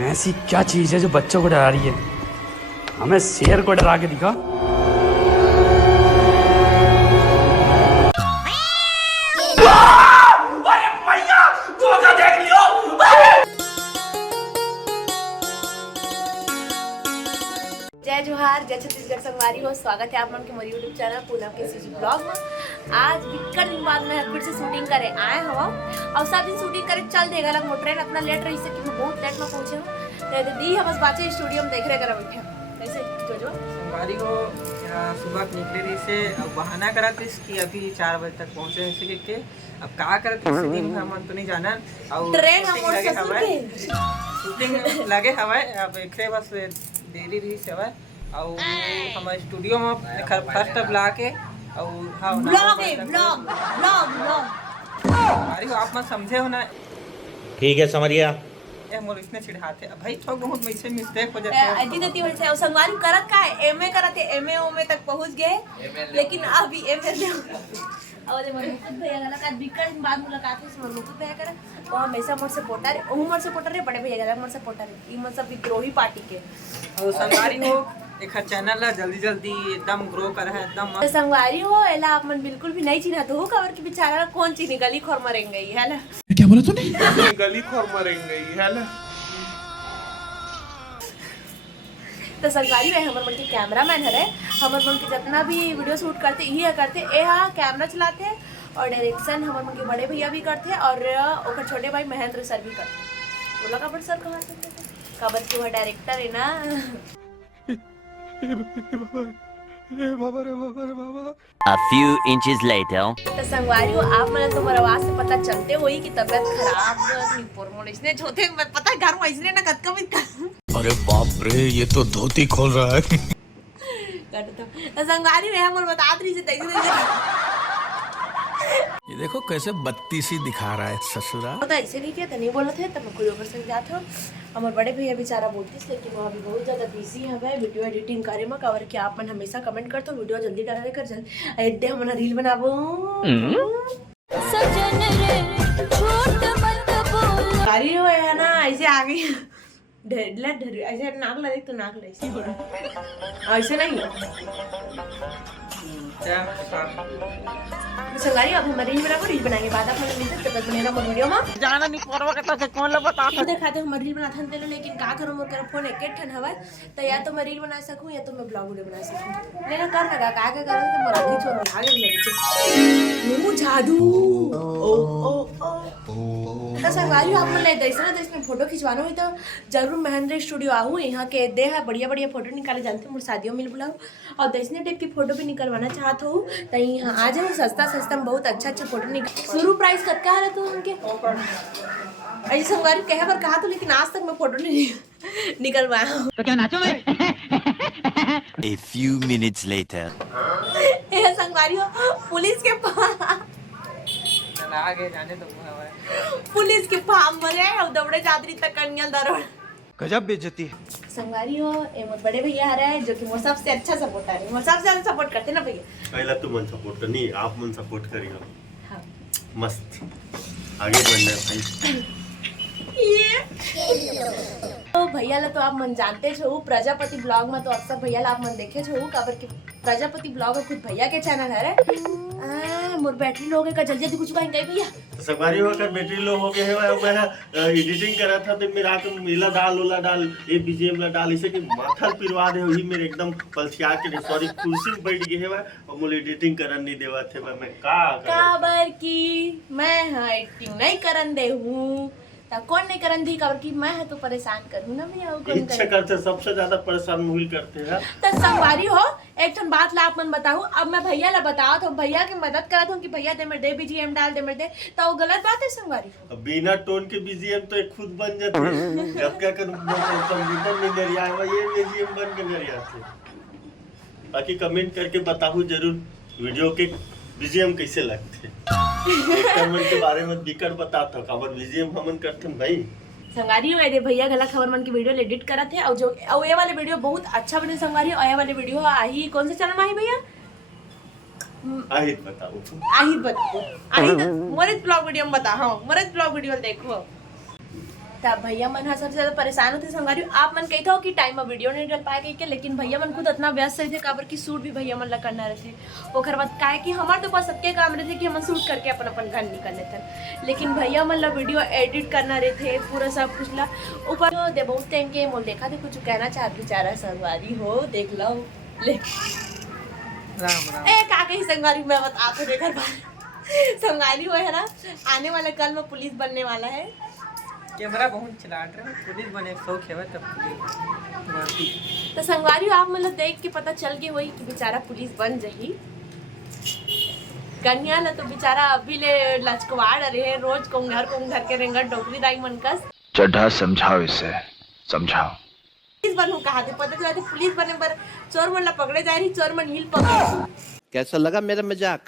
ऐसी क्या चीज है जो बच्चों को डरा रही है? हमें शेर को डरा के दिखा। जय जोहार, जय छत्तीसगढ़ संगवारी हो। स्वागत है आप लोगों के मोर यूट्यूब चैनल पूनम के सीजी ब्लॉग में। आज बिक्कर दिन बाद में फिर से शूटिंग करे आए हवा और सब दिन शूटिंग करे चल देगा लग मोर ट्रेन अपना लेट रही से कि मैं बहुत लेट में पहुंचे हूं तो दी हम बस बाचे स्टूडियो में देख रहे करा बैठे कैसे जो संगवारी हो। सुबह निकले रही से अब बहाना करा थी कि अभी 4 बजे तक पहुंचे ऐसे के अब का करत इस दिन भर मन तो नहीं जाना और ट्रेन हम और ससुर के शूटिंग लगे हवा अब एकरे बस देरी रही से हवा और हमारे स्टूडियो में फर्स्ट ब्लॉग के और हां ब्लॉग है ब्लॉग अरे आप मत समझे हो ना। ठीक है समझिया ए मोर इसने चिढ़ाते भाई थोड़ा बहुत वैसे मिस्टेक हो जाते हैं अजी नती वैसे और संगवारी करत का है एमए करत है एमए ओमे तक पहुंच गए लेकिन अभी एमए ले और ये मुकुट भैया गला का बिक्कर दिन बाद मुलाकात हुई से मुकुट भैया करे और हमेशा मोर सपोर्टर है ओ मोर सपोर्टर है बड़े भैया गला मोर सपोर्टर है ई मतलब विद्रोही पार्टी के और संगवारी हो एक चैनल है जल्दी जल्दी एकदम ग्रो कर है एकदम तो संगवारी हो एला आप मन बिल्कुल भी नहीं चिन्हा तो हो कवर की बेचारा कौन चीनी गली खोर मरेंगे है ना क्या बोला तूने? गली खोर मरेंगे है ना। तो संगवारी में हमर मन के कैमरामैन है हमर मन के जितना भी वीडियो शूट करते ये करते ए हाँ कैमरा चलाते और डायरेक्शन हमर मन के बड़े भैया भी करते और ओकर छोटे भाई महेंद्र सर भी करते बोला काबर सर कहाँ से काबर की वह डायरेक्टर है ना। A few inches later. तो संगवारी हो आप मतलब तुम्हारा आवाज से पता चलते हुई कि तबीयत खराब निपोर इसने छोटे मैं पता है घर में इसने ना कद कभी अरे बाप रे ये तो धोती खोल रहा है। तो संगवारी में हम बता रही से तैसे ये देखो कैसे बत्तीसी दिखा रहा है ससुरा। तो ऐसे नहीं किया तो नहीं बोला थे तब मैं कोई ऊपर से जाता हूँ हमारे बड़े भैया बेचारा बोलते थे लेकिन वो अभी बहुत ज़्यादा बिजी है वीडियो एडिटिंग करे में कवर कि आप मन हमेशा कमेंट करते हो वीडियो जल्दी डाले कर जल्दी अयोध्ये हम रील बनाबो गाड़ी हो है ना ऐसे आ गई ऐसे नाक लगे तो नाक लगे ऐसे नहीं संगारी अब हम रील बनाबो रील बनाने के बाद आप मन तब तक बनेगा मोर वीडियो में जाना नहीं परवा के तो कौन ला बता दिखाते हम रील बनाथन तेले लेकिन का करूं मोर कर फोन एक ठन हवा तो या तो मैं रील बना सकूं या तो मैं ब्लॉग वीडियो बना सकूं लेना कर लगा का कर तो मोर आगे छोड़ आगे लगे वो जादू ओ तो संगवारी आप मन ले दैसना देश में फोटो खिंचवाना हो तो जरूर महेंद्र स्टूडियो आऊं यहाँ के दे है बढ़िया बढ़िया फोटो निकाले जानते मोर शादियों में बुलाओ और दैसने टाइप की फोटो भी निकलवाना चाहत हो तो यहाँ आ जाओ सस्ता सस्ता में बहुत अच्छा अच्छा फोटो निकल शुरू प्राइस कतना है तू उनके ऐसे संगवारी कहे पर कहा तो लेकिन आज तक मैं फोटो नहीं निकलवाया तो क्या नाचो मैं। A few minutes later. ये संगवारी हो पुलिस के आगे जाने तो हवा पुलिस के फार्म भरे और दबड़े चादरी तक कन्या दरोड़ गजब बेइज्जती है। संगवारी हो ए मोर बड़े भैया आ रहा है जो कि मोर सबसे अच्छा सपोर्टर है मोर सबसे ज्यादा सपोर्ट करते ना भैया पहला तू मन सपोर्ट कर नहीं आप मन सपोर्ट करियो हाँ मस्त आगे बढ़ना है भाई। तो भैया ला तो आप मन जानते छो प्रजापति ब्लॉग में तो अक्सर भैया ला आप मन देखे छो काबर के प्रजापति ब्लॉग में खुद भैया के चैनल है मोर बैटरी लो गए का जल्दी जल्दी कुछ कहीं गए भैया तो संगवारी होकर बैटरी लो हो गए है मैं एडिटिंग करा था तो मेरा तो मिला डाल ये बीजेम ला डाल इसे कि माथा पिरवा दे ही मेरे एकदम पलछिया के सॉरी कुर्सी में बैठ गए है और मुझे एडिटिंग करन नहीं देवा थे मैं का काबर की मैं हाँ एडिटिंग नहीं करन दे हूँ तो कौन नहीं करन दी काबर की मैं है तो परेशान करूँ ना भैया कौन इच्छा करते सबसे ज्यादा परेशान मुहिल करते हैं। तो संगवारी हो एक ठन बात ला आप मन बताऊं अब मैं भैया ला बताओ तो भैया की मदद करत हूं कि भैया दे मेरे दे बीजीएम डाल दे मेरे दे तो वो गलत बात है संगवारी अब बिना टोन के बीजीएम तो एक खुद बन जाते हैं। अब क्या करूं कंप्यूटर में नरिया है ये बीजीएम बन के नरिया थे। बाकी कमेंट करके बताओ जरूर वीडियो के बीजीएम कैसे लगते कमेंट के बारे में दिक्कत बताता खबर बीजीएम हमन करते भाई संगवारी हो दे भैया गला खबर मन की वीडियो एडिट करत है और जो और ये वाले वीडियो बहुत अच्छा बने संगवारी और ये वाले वीडियो आई कौन से चैनल में आई भैया आहित बताओ आहित मोरे ब्लॉग वीडियो में बता हां मोरे ब्लॉग वीडियो देखो तब भैया मन सबसे ज़्यादा परेशान होते संगारी आप मन कहते हो कि टाइम में वीडियो नहीं डाल पाए के लेकिन भैया मन खुद इतना व्यस्त रहते काबर की शूट भी भैया मन ला करना रहते ओकर बाद का है कि हमारे तो पास सबके काम रहते कि हम शूट करके अपन अपन घर निकल लेते लेकिन भैया मन ला वीडियो एडिट करना रहते पूरा सब कुछ ला ऊपर दे बहुत टाइम के मोल देखा थे कुछ कहना चाहत बेचारा संगवारी हो देख लो ले राम राम। ए का कही संगवारी मैं बता तो देखा संगवारी वो है ना आने वाला कल में पुलिस बनने वाला है कैमरा बहुत चलाट रहे पुलिस बने शौक है तब पुलिस तो संगवारी आप मतलब देख के पता चल गए वही कि बेचारा पुलिस बन जही कन्या ला तो बेचारा अभी ले लचकवाड़ रहे रोज कोंघर के रेंगा डोकरी दाई मनकस चड्ढा समझाओ इसे समझाओ पुलिस बनू कहा थे पता चला थे पुलिस बने पर चोर मन ला पकड़े जा रही चोर मन हिल पकड़े कैसा लगा मेरा मजाक